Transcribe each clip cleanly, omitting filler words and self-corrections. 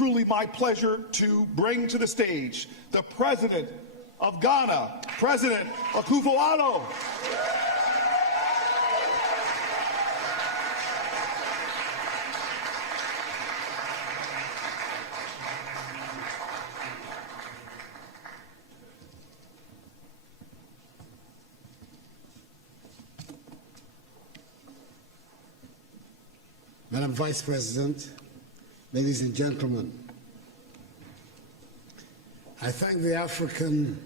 truly my pleasure to bring to the stage the President of Ghana, President Akufo Addo. Madam Vice President, ladies and gentlemen, I thank the African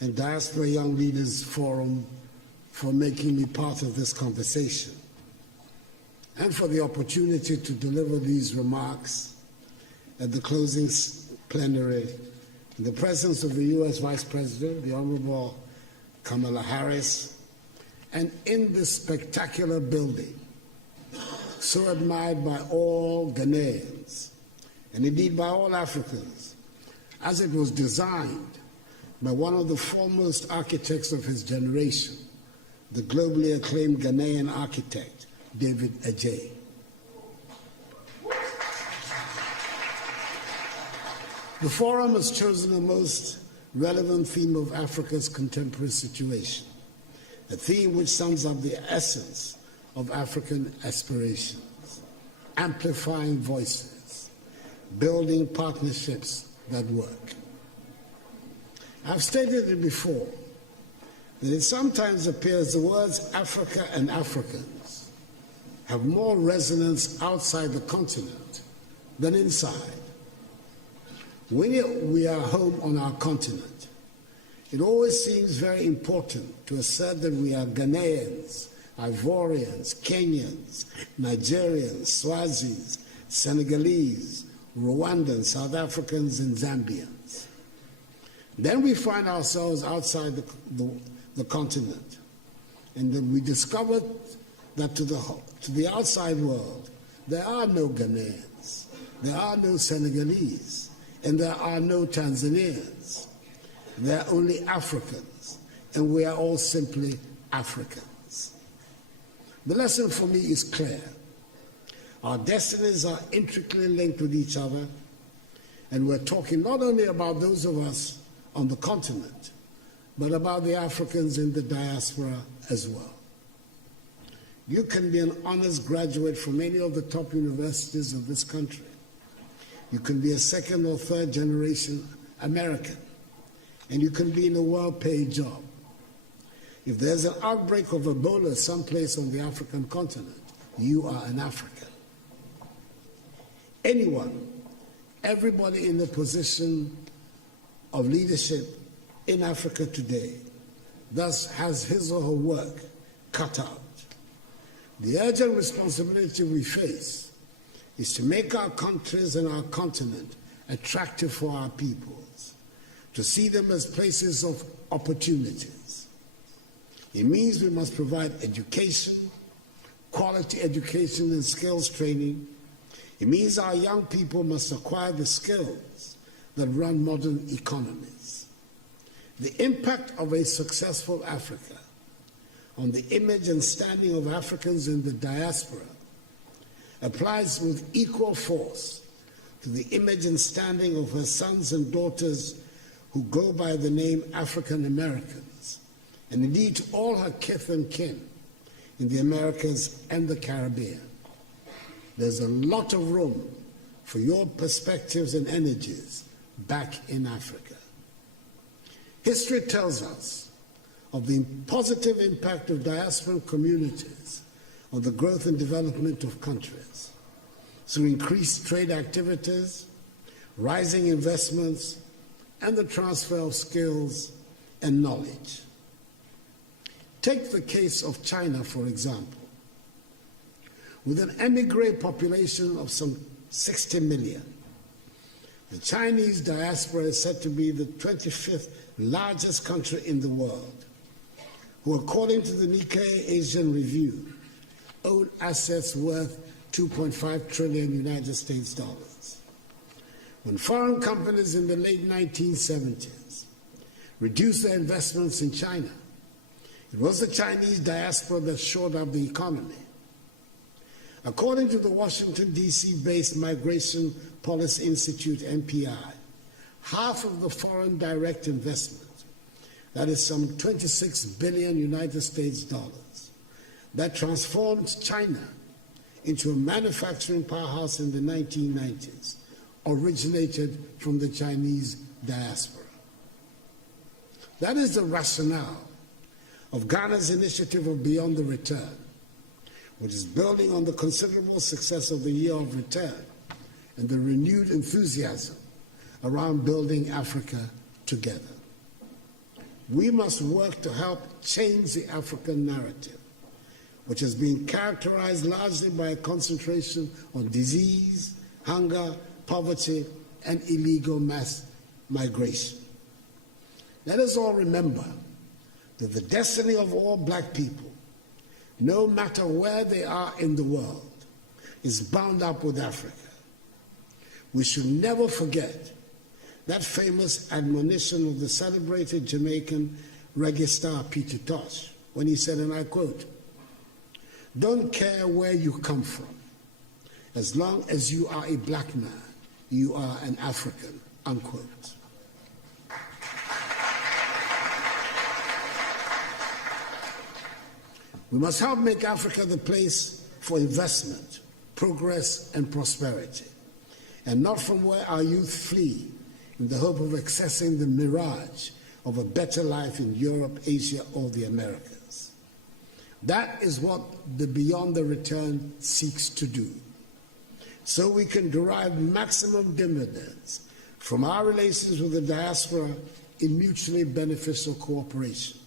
and Diaspora Young Leaders Forum for making me part of this conversation and for the opportunity to deliver these remarks at the closing plenary in the presence of the U.S. Vice President, the Honorable Kamala Harris, and in this spectacular building, so admired by all Ghanaians, and indeed by all Africans, as it was designed by one of the foremost architects of his generation, the globally acclaimed Ghanaian architect, David Adjaye. The forum has chosen the most relevant theme of Africa's contemporary situation, a theme which sums up the essence of African aspirations, amplifying voices, building partnerships that work. I've stated it before, that it sometimes appears the words Africa and Africans have more resonance outside the continent than inside. When we are home on our continent, it always seems very important to assert that we are Ghanaians, Ivorians, Kenyans, Nigerians, Swazis, Senegalese, Rwandans, South Africans, and Zambians. Then we find ourselves outside the continent, and then we discovered that to the outside world, there are no Ghanaians, there are no Senegalese, and there are no Tanzanians. There are only Africans, and we are all simply Africans. The lesson for me is clear. Our destinies are intricately linked with each other, and we're talking not only about those of us on the continent, but about the Africans in the diaspora as well. You can be an honors graduate from any of the top universities of this country. You can be a second or third generation American, and you can be in a well-paid job. If there's an outbreak of Ebola someplace on the African continent, you are an African. Anyone, everybody in a position of leadership in Africa today, thus has his or her work cut out. The urgent responsibility we face is to make our countries and our continent attractive for our peoples, to see them as places of opportunities. It means we must provide education, quality education and skills training. It means our young people must acquire the skills that run modern economies. The impact of a successful Africa on the image and standing of Africans in the diaspora applies with equal force to the image and standing of her sons and daughters who go by the name African Americans, and indeed to all her kith and kin in the Americas and the Caribbean. There's a lot of room for your perspectives and energies back in Africa. History tells us of the positive impact of diaspora communities on the growth and development of countries through increased trade activities, rising investments, and the transfer of skills and knowledge. Take the case of China, for example. With an emigre population of some 60 million, the Chinese diaspora is said to be the 25th largest country in the world, who, according to the Nikkei Asian Review, own assets worth 2.5 trillion United States dollars. When foreign companies in the late 1970s reduced their investments in China, it was the Chinese diaspora that shored up the economy. According to the Washington, D.C.-based Migration Policy Institute, MPI, half of the foreign direct investment, that is some 26 billion United States dollars, that transformed China into a manufacturing powerhouse in the 1990s, originated from the Chinese diaspora. That is the rationale of Ghana's initiative of Beyond the Return, which is building on the considerable success of the Year of Return and the renewed enthusiasm around building Africa together. We must work to help change the African narrative, which has been characterized largely by a concentration on disease, hunger, poverty, and illegal mass migration. Let us all remember that the destiny of all black people, no matter where they are in the world, is bound up with Africa. We should never forget that famous admonition of the celebrated Jamaican reggae star Peter Tosh, when he said, and I quote, "Don't care where you come from. As long as you are a black man, you are an African," unquote. We must help make Africa the place for investment, progress, and prosperity, and not from where our youth flee in the hope of accessing the mirage of a better life in Europe, Asia, or the Americas. That is what the Beyond the Return seeks to do, so we can derive maximum dividends from our relations with the diaspora in mutually beneficial cooperation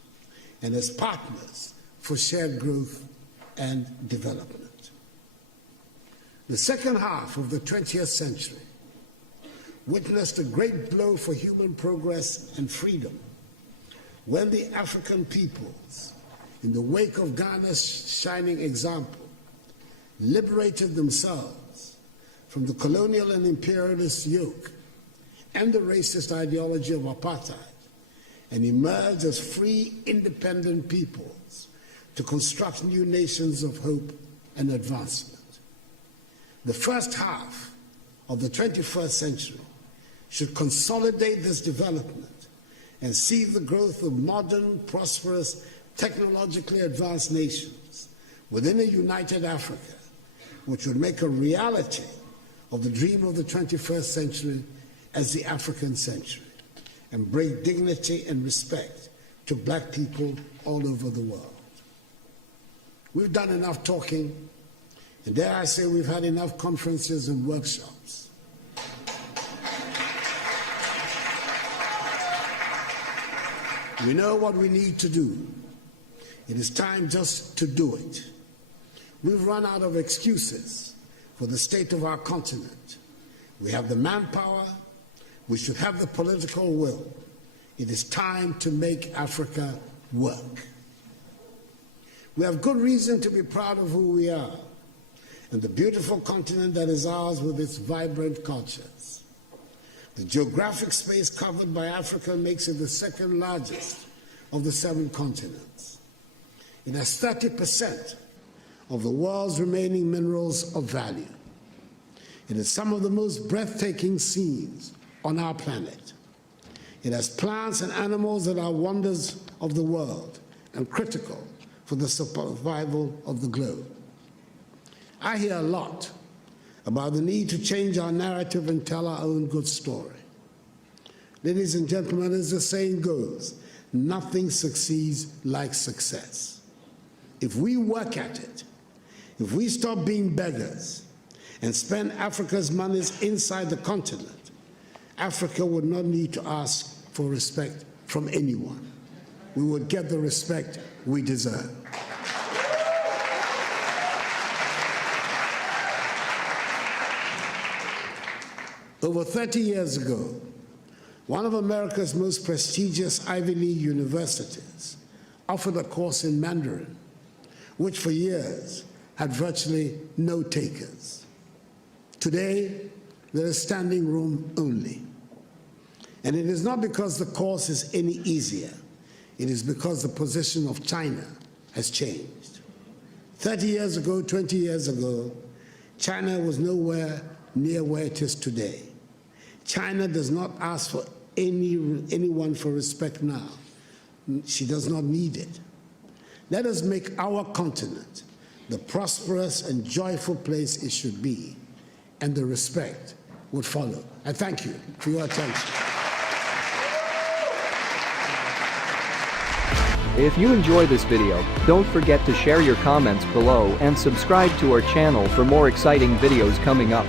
and as partners for shared growth and development. The second half of the 20th century witnessed a great blow for human progress and freedom when the African peoples, in the wake of Ghana's shining example, liberated themselves from the colonial and imperialist yoke and the racist ideology of apartheid and emerged as free, independent peoples to construct new nations of hope and advancement. The first half of the 21st century should consolidate this development and see the growth of modern, prosperous, technologically advanced nations within a united Africa, which would make a reality of the dream of the 21st century as the African century and bring dignity and respect to black people all over the world. We've done enough talking, and dare I say we've had enough conferences and workshops. We know what we need to do. It is time just to do it. We've run out of excuses for the state of our continent. We have the manpower. We should have the political will. It is time to make Africa work. We have good reason to be proud of who we are and the beautiful continent that is ours with its vibrant cultures. The geographic space covered by Africa makes it the second largest of the 7 continents. It has 30% of the world's remaining minerals of value. It has some of the most breathtaking scenes on our planet. It has plants and animals that are wonders of the world and critical for the survival of the globe. I hear a lot about the need to change our narrative and tell our own good story. Ladies and gentlemen, as the saying goes, nothing succeeds like success. If we work at it, if we stop being beggars and spend Africa's monies inside the continent, Africa would not need to ask for respect from anyone. We would get the respect we deserve. Over 30 years ago, one of America's most prestigious Ivy League universities offered a course in Mandarin, which for years had virtually no takers. Today, there is standing room only. And it is not because the course is any easier. It is because the position of China has changed. 30 years ago, 20 years ago, China was nowhere near where it is today. China does not ask for anyone for respect now. She does not need it. Let us make our continent the prosperous and joyful place it should be, and the respect would follow. I thank you for your attention. If you enjoy this video, don't forget to share your comments below and subscribe to our channel for more exciting videos coming up.